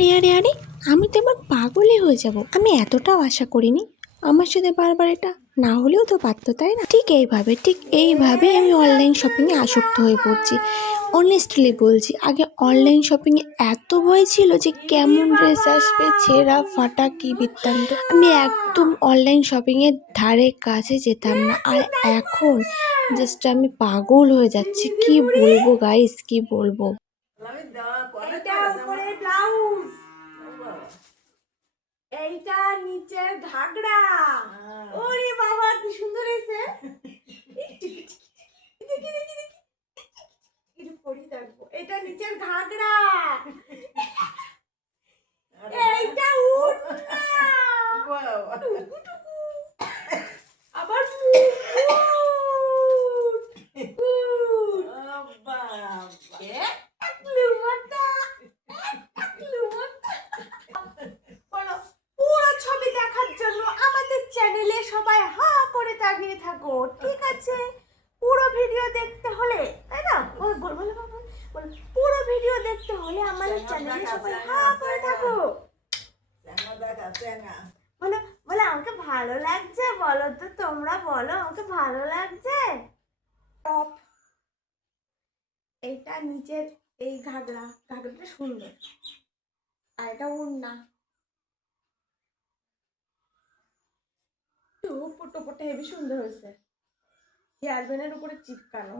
আরে আরে আরে, আমি তো এবার পাগলই হয়ে যাব। আমি এতটাও আশা করিনি আমার সাথে বারবার এটা না হলেও তো পারতো, তাই না? ঠিক এইভাবে আমি অনলাইন শপিংয়ে আসক্ত হয়ে পড়ছি। অনেস্টলি বলছি, আগে অনলাইন শপিংয়ে এত ভয় ছিল যে কেমন ড্রেস আসবে, ছেঁড়া ফাটা কি বৃত্তান্ত। আমি একদম অনলাইন শপিংয়ের ধারে কাছে যেতাম না। আর এখন জাস্ট আমি পাগল হয়ে যাচ্ছি। কি বলবো গাইস, কি বলবো। এইটা উপরে ব্লাউজ, এইটা নিচে ঘাগরা। ওরে বাবা কি সুন্দর হয়েছে। এটা নিচের ঘাগরা, এইটা উঠনা, আবার পুরো ছবি দেখার জন্য আমাদের চ্যানেলে সবাই হা করে তাকিয়ে থাকো, ঠিক আছে? পুরো ভিডিও দেখতে হলে, তাই না? বল বল বল বল, পুরো ভিডিও দেখতে হলে আমাদের চ্যানেলে সবাই হা করে থাকো। বলো বলো, আমাকে ভালো লাগছে, বলো তো তোমরা, বলো আমাকে ভালো লাগছে। টপ, এইটা নিচের এই ঘাগরাটা সুন্দর, আর এটা ওড়না, টোপটা হেবি সুন্দর হয়েছে, হেয়ার ব্যান্ডের উপরে চিপকানো।